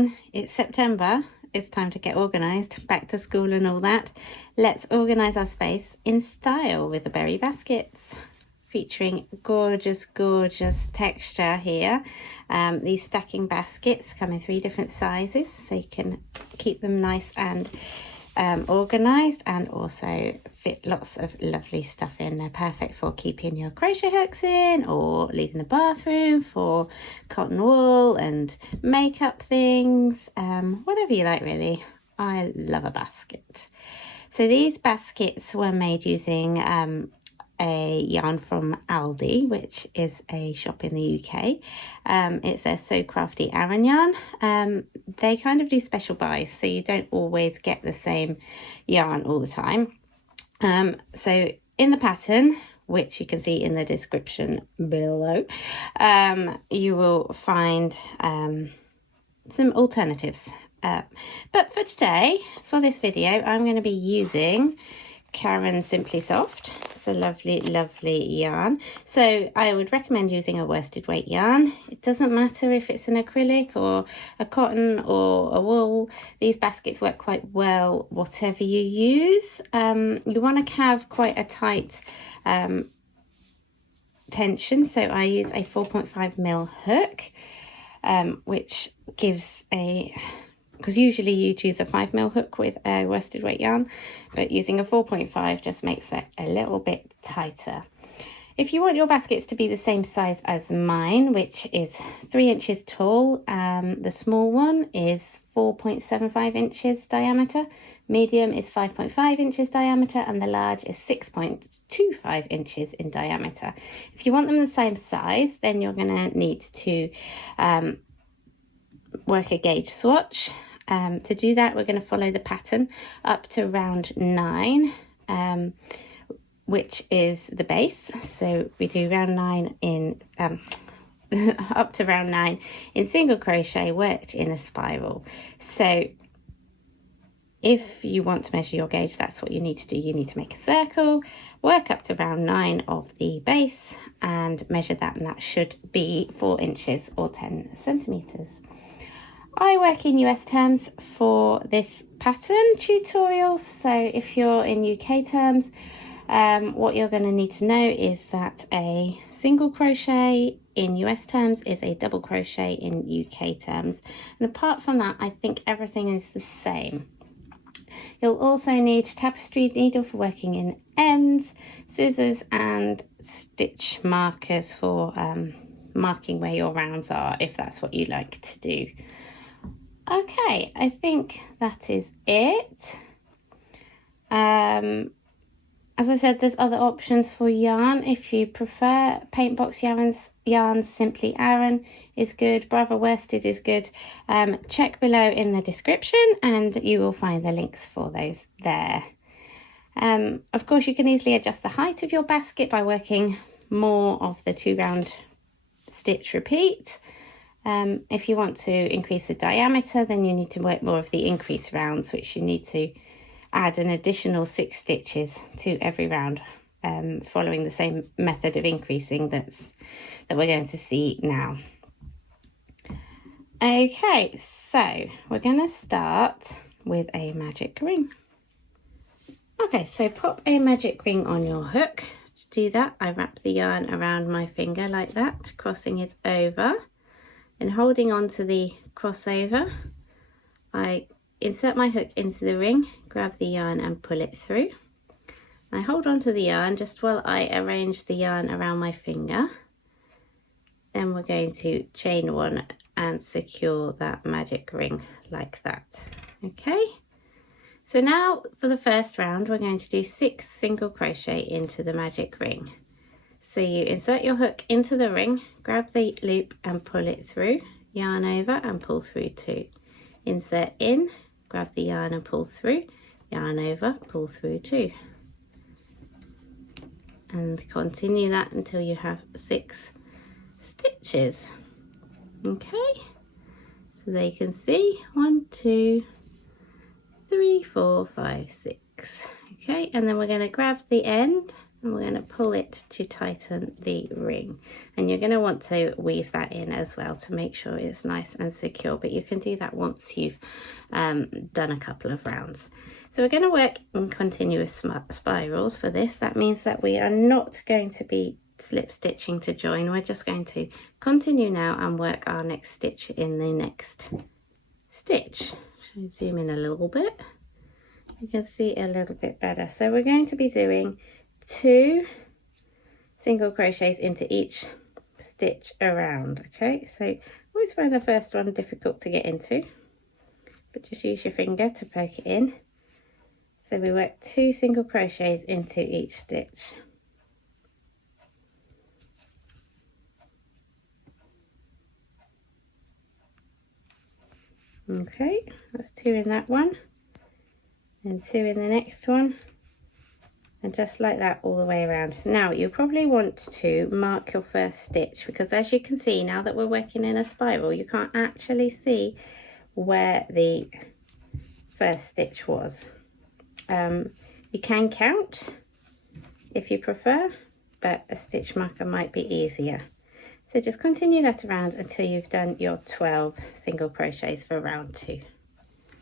then it's September. It's time to get organised, back to school and all that. Let's organise our space in style with the berry baskets, featuring gorgeous, gorgeous texture here. These stacking baskets come in 3 different sizes, so you can keep them nice and organised, and also fit lots of lovely stuff in. They're perfect for keeping your crochet hooks in, or leaving the bathroom for cotton wool and makeup things, whatever you like really. I love a basket. So these baskets were made using a yarn from Aldi, which is a shop in the UK. It's their So Crafty Aran yarn. They kind of do special buys, so you don't always get the same yarn all the time. So in the pattern, which you can see in the description below, you will find some alternatives. But for today, for this video, I'm going to be using Karen Simply Soft. It's a lovely, lovely yarn. So I would recommend using a worsted weight yarn. It doesn't matter if it's an acrylic or a cotton or a wool. These baskets work quite well, whatever you use. You want to have quite a tight tension. So I use a 4.5mm hook, which gives because usually you'd use a 5mm hook with a worsted weight yarn, but using a 4.5 just makes that a little bit tighter. If you want your baskets to be the same size as mine, which is 3 inches tall, the small one is 4.75 inches diameter, medium is 5.5 inches diameter, and the large is 6.25 inches in diameter. If you want them the same size, then you're going to need to work a gauge swatch. To do that, we're going to follow the pattern up to round 9, which is the base. So we do round 9 in up to round 9 in single crochet, worked in a spiral. So if you want to measure your gauge, that's what you need to do. You need to make a circle, work up to round 9 of the base, and measure that, and that should be 4 inches or 10 centimeters. I work in US terms for this pattern tutorial, so if you're in UK terms, what you're going to need to know is that a single crochet in US terms is a double crochet in UK terms, and apart from that, I think everything is the same. You'll also need tapestry needle for working in ends, scissors and stitch markers for marking where your rounds are, if that's what you like to do. Okay, I think that is it. As I said, there's other options for yarn. If you prefer paint box yarns, Simply Aran is good. Brava Worsted is good. Check below in the description and you will find the links for those there. Of course, you can easily adjust the height of your basket by working more of the 2 round stitch repeat. If you want to increase the diameter, then you need to work more of the increase rounds, which you need to add an additional 6 stitches to every round, following the same method of increasing that we're going to see now. Okay, so we're going to start with a magic ring. Okay, so pop a magic ring on your hook. To do that, I wrap the yarn around my finger like that, crossing it over. And holding on to the crossover, I insert my hook into the ring, grab the yarn and pull it through. I hold on to the yarn just while I arrange the yarn around my finger. Then we're going to chain 1 and secure that magic ring like that. Okay, so now for the first round, we're going to do 6 single crochet into the magic ring. So you insert your hook into the ring, grab the loop and pull it through, yarn over and pull through 2. Insert in, grab the yarn and pull through, yarn over, pull through 2. And continue that until you have 6 stitches. Okay, so they can see 1, 2, 3, 4, 5, 6. Okay, and then we're going to grab the end and we're going to pull it to tighten the ring, and you're going to want to weave that in as well to make sure it's nice and secure, but you can do that once you've done a couple of rounds. So we're going to work in continuous spirals for this. That means that we are not going to be slip stitching to join. We're just going to continue now and work our next stitch in the next stitch. Should I zoom in a little bit? You can see a little bit better. So we're going to be doing 2 single crochets into each stitch around. Okay, so I always find the first one difficult to get into, but just use your finger to poke it in. So we work 2 single crochets into each stitch. Okay, that's 2 in that one, and 2 in the next one, and just like that all the way around. Now you probably want to mark your first stitch, because as you can see, now that we're working in a spiral, you can't actually see where the first stitch was. You can count if you prefer, but a stitch marker might be easier. So just continue that around until you've done your 12 single crochets for round 2.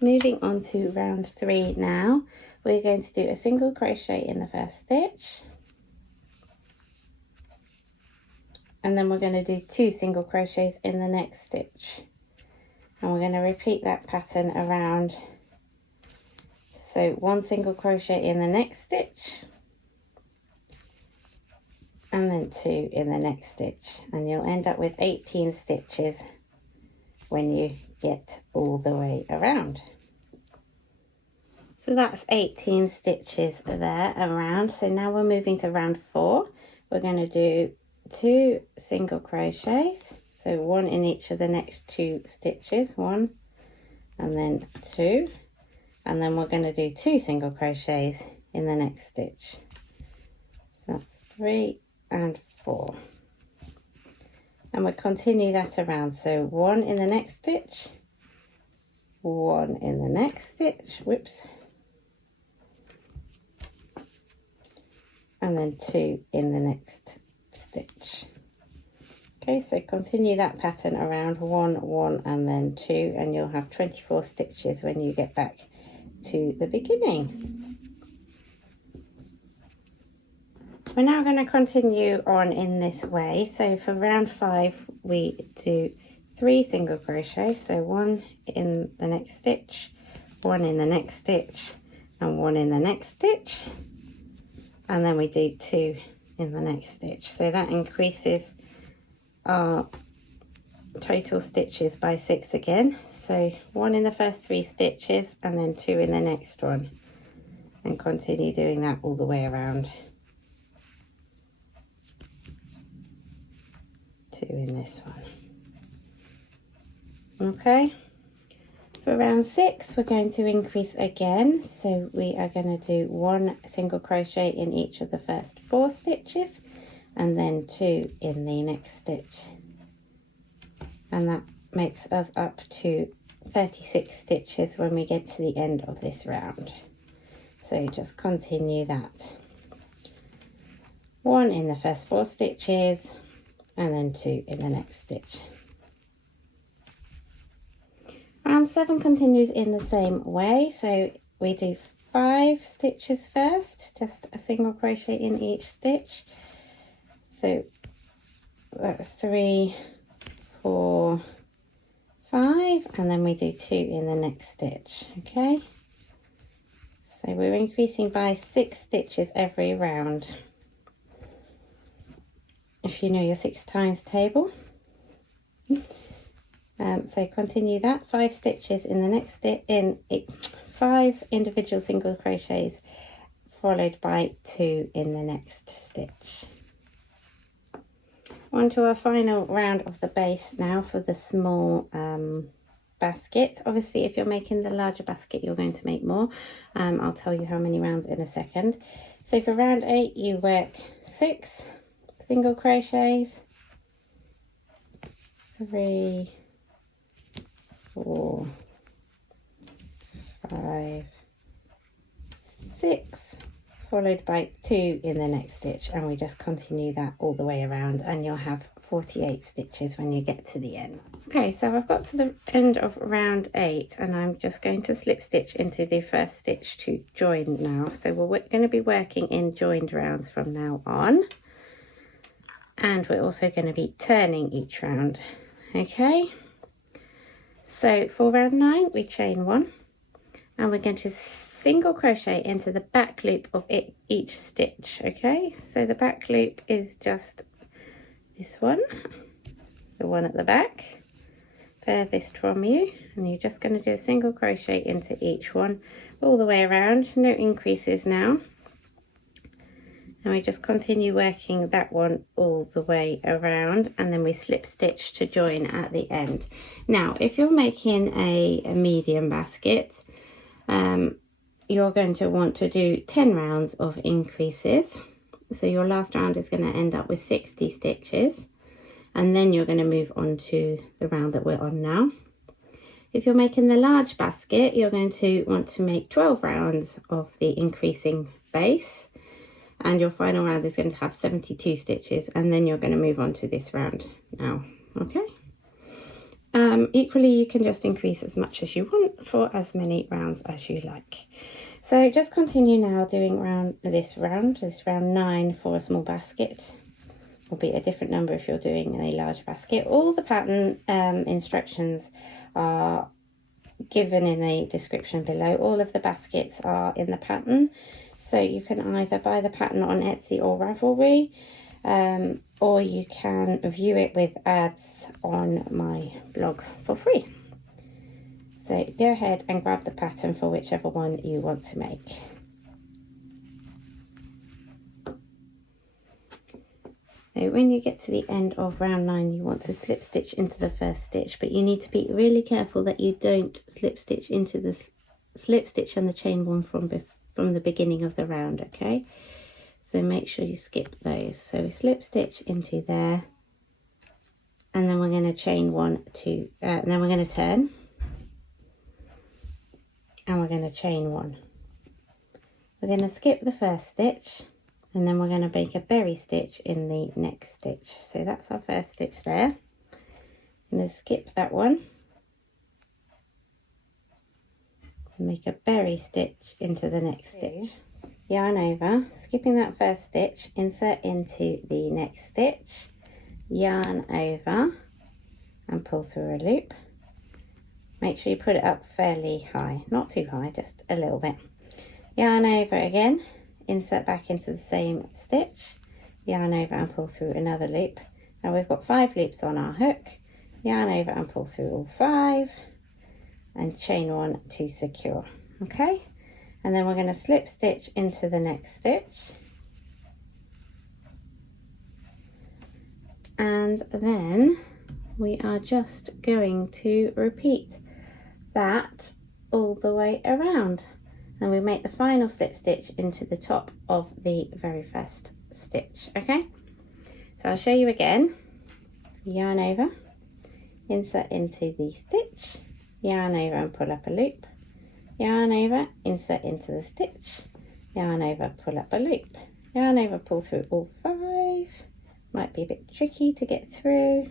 Moving on to round 3 now, we're going to do a single crochet in the first stitch, and then we're going to do 2 single crochets in the next stitch, and we're going to repeat that pattern around. So 1 single crochet in the next stitch, and then 2 in the next stitch, and you'll end up with 18 stitches when you get all the way around. So that's 18 stitches there around. So now we're moving to round 4. We're going to do 2 single crochets, so 1 in each of the next 2 stitches, 1 and then 2, and then we're going to do 2 single crochets in the next stitch. So that's 3 and 4, and we'll continue that around. So 1 in the next stitch, 1 in the next stitch, whoops, and then 2 in the next stitch. Okay, so continue that pattern around, 1 1 and then 2, and you'll have 24 stitches when you get back to the beginning. We're now going to continue on in this way. So for round 5 we do 3 single crochets, so 1 in the next stitch, 1 in the next stitch, and 1 in the next stitch, and then we do 2 in the next stitch. So that increases our total stitches by 6 again. So 1 in the first 3 stitches, and then 2 in the next one, and continue doing that all the way around. 2 in this one. Okay, for round 6 we're going to increase again. So we are going to do 1 single crochet in each of the first 4 stitches, and then 2 in the next stitch, and that makes us up to 36 stitches when we get to the end of this round. So just continue that, 1 in the first 4 stitches, and then 2 in the next stitch. Round 7 continues in the same way. So we do 5 stitches first, just a single crochet in each stitch. So that's 3 4 5, and then we do 2 in the next stitch. Okay, so we're increasing by 6 stitches every round, if you know your 6 times table. So continue that, 5 stitches in the next stitch, 5 individual single crochets followed by 2 in the next stitch. On to our final round of the base now for the small basket. Obviously if you're making the larger basket you're going to make more. I'll tell you how many rounds in a second. So for round 8 you work 6 single crochets, 3 4 5 6 followed by 2 in the next stitch, and we just continue that all the way around, and you'll have 48 stitches when you get to the end. Okay, so I've got to the end of round 8, and I'm just going to slip stitch into the first stitch to join now. So we're going to be working in joined rounds from now on, and we're also going to be turning each round. Okay, so for round 9 we chain 1, and we're going to single crochet into the back loop of each stitch. Okay, so the back loop is just this one, the one at the back, furthest from you, and you're just going to do a single crochet into each one all the way around, no increases now, and we just continue working that one all the way around, and then we slip stitch to join at the end. Now if you're making a medium basket, you're going to want to do 10 rounds of increases. So your last round is going to end up with 60 stitches, and then you're going to move on to the round that we're on now. If you're making the large basket, you're going to want to make 12 rounds of the increasing base, and your final round is going to have 72 stitches, and then you're going to move on to this round now. Okay. Equally, you can just increase as much as you want for as many rounds as you like. So just continue now doing this round 9 for a small basket. Will be a different number if you're doing a large basket. All the pattern instructions are given in the description below. All of the baskets are in the pattern, so you can either buy the pattern on Etsy or Ravelry, or you can view it with ads on my blog for free. So go ahead and grab the pattern for whichever one you want to make. So when you get to the end of round 9, you want to slip stitch into the first stitch, but you need to be really careful that you don't slip stitch into the slip stitch and the chain 1 from the beginning of the round. Okay, so make sure you skip those. So we slip stitch into there, and then we're going to chain 1, 2, and then we're going to turn, and we're going to chain 1. We're going to skip the first stitch, and then we're going to make a berry stitch in the next stitch. So that's our first stitch there. I'm going to skip that one, make a berry stitch into the next stitch, yarn over, skipping that first stitch, insert into the next stitch, yarn over and pull through a loop. Make sure you put it up fairly high, not too high, just a little bit. Yarn over again, insert back into the same stitch, yarn over and pull through another loop. Now we've got 5 loops on our hook, yarn over and pull through all 5, and chain 1 to secure. Okay, and then we're going to slip stitch into the next stitch, and then we are just going to repeat that all the way around, and we make the final slip stitch into the top of the very first stitch. Okay, so I'll show you again. Yarn over, insert into the stitch, yarn over and pull up a loop, yarn over, insert into the stitch, yarn over, pull up a loop, yarn over, pull through all 5. Might be a bit tricky to get through.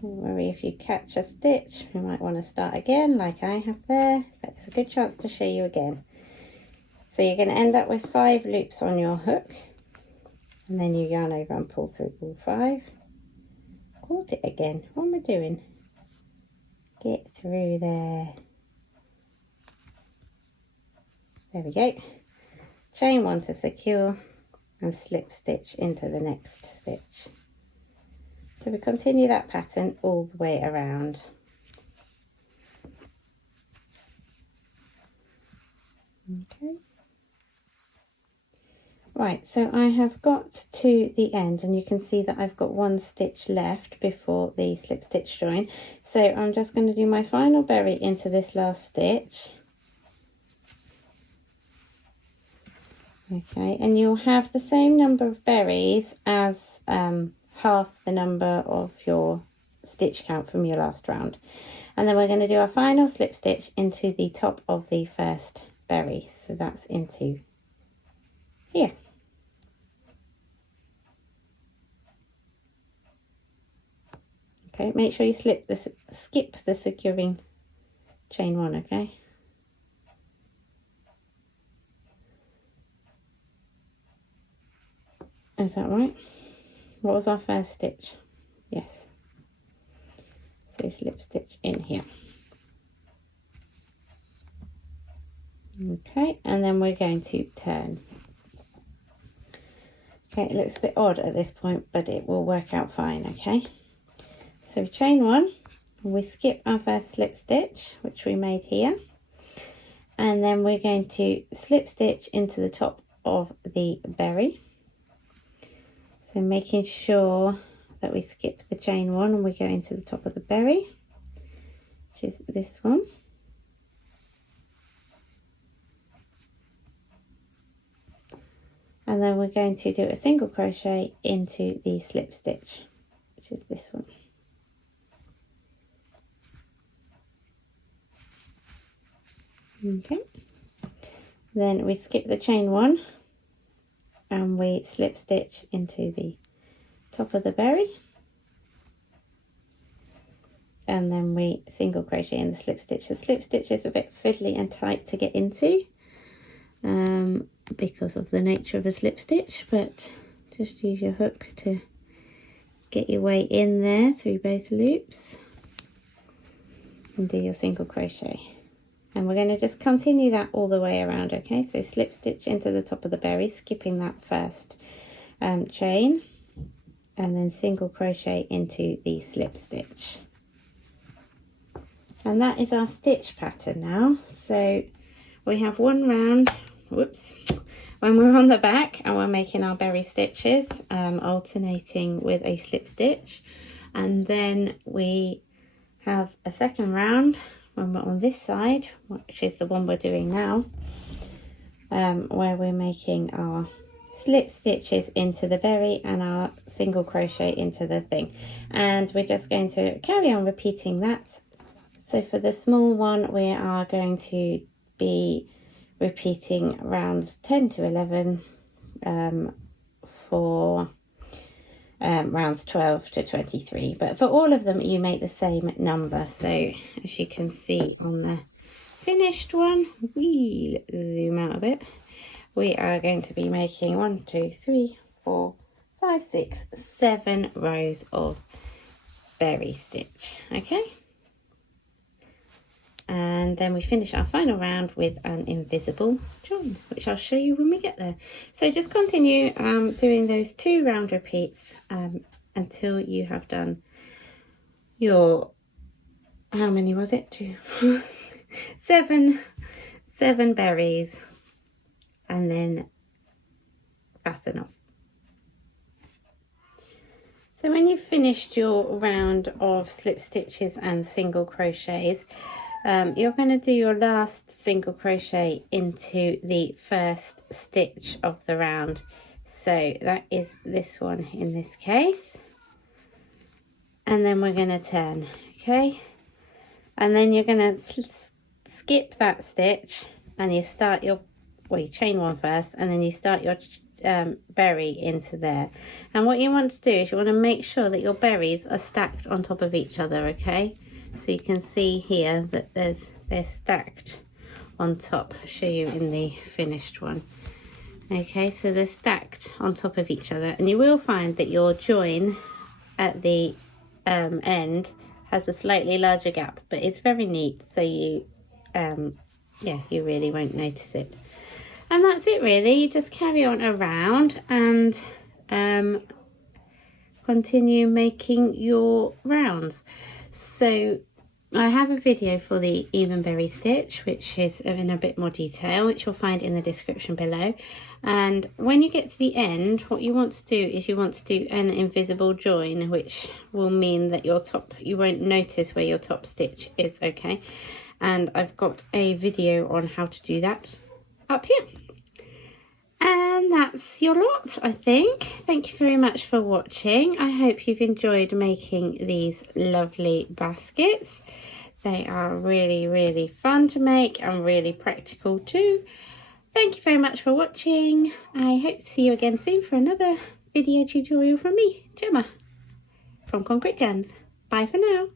Don't worry if you catch a stitch, you might want to start again like I have there, but it's a good chance to show you again. So you're going to end up with 5 loops on your hook, and then you yarn over and pull through all 5. Caught it again. What am I doing? Get through there. There we go. Chain 1 to secure and slip stitch into the next stitch. So we continue that pattern all the way around. Okay. Right, so I have got to the end, and you can see that I've got 1 stitch left before the slip stitch join. So I'm just going to do my final berry into this last stitch. Okay, and you'll have the same number of berries as half the number of your stitch count from your last round. And then we're going to do our final slip stitch into the top of the first berry. So that's into here. Okay, make sure you skip the securing chain 1, okay? Is that right? What was our first stitch? Yes. So slip stitch in here. Okay, and then we're going to turn. Okay, it looks a bit odd at this point, but it will work out fine, okay? So chain 1, we skip our first slip stitch, which we made here, and then we're going to slip stitch into the top of the berry. So making sure that we skip the chain 1 and we go into the top of the berry, which is this one. And then we're going to do a single crochet into the slip stitch, which is this one. Okay, then we skip the chain 1 and we slip stitch into the top of the berry, and then we single crochet in the slip stitch. The slip stitch is a bit fiddly and tight to get into because of the nature of a slip stitch, but just use your hook to get your way in there through both loops and do your single crochet. And we're going to just continue that all the way around, okay? So slip stitch into the top of the berry, skipping that first chain, and then single crochet into the slip stitch. And that is our stitch pattern now. So we have one round, whoops, when we're on the back and we're making our berry stitches, alternating with a slip stitch, and then we have a second round when we're on this side, which is the one we're doing now, where we're making our slip stitches into the berry and our single crochet into the thing, and we're just going to carry on repeating that. So for the small one, we are going to be repeating rounds 10 to 11 for rounds 12 to 23, but for all of them you make the same number. So as you can see on the finished one, we zoom out a bit, we are going to be making 1, 2, 3, 4, 5, 6, 7 rows of berry stitch, okay? And then we finish our final round with an invisible join, which I'll show you when we get there. So just continue doing those 2 round repeats until you have done your, how many was it? 2, 7 berries, and then fasten off. So when you've finished your round of slip stitches and single crochets, you're going to do your last single crochet into the first stitch of the round. So that is this one in this case, and then we're going to turn, okay, and then you're going to skip that stitch and you start your, well, you chain 1 first and then you start your berry into there. And what you want to do is you want to make sure that your berries are stacked on top of each other, okay? So you can see here that they're stacked on top. I'll show you in the finished one. Okay, so they're stacked on top of each other, and you will find that your join at the end has a slightly larger gap, but it's very neat, so you yeah, you really won't notice it. And that's it really. You just carry on around and continue making your rounds. So I have a video for the even berry stitch, which is in a bit more detail, which you'll find in the description below. And when you get to the end, what you want to do is you want to do an invisible join, which will mean that your top, you won't notice where your top stitch is, okay? And I've got a video on how to do that up here. And that's your lot, I think. Thank you very much for watching. I hope you've enjoyed making these lovely baskets. They are really, really fun to make and really practical too. thank you very much for watching. I hope to see you again soon for another video tutorial from me, Gemma, from Concrete Gems. Bye for now.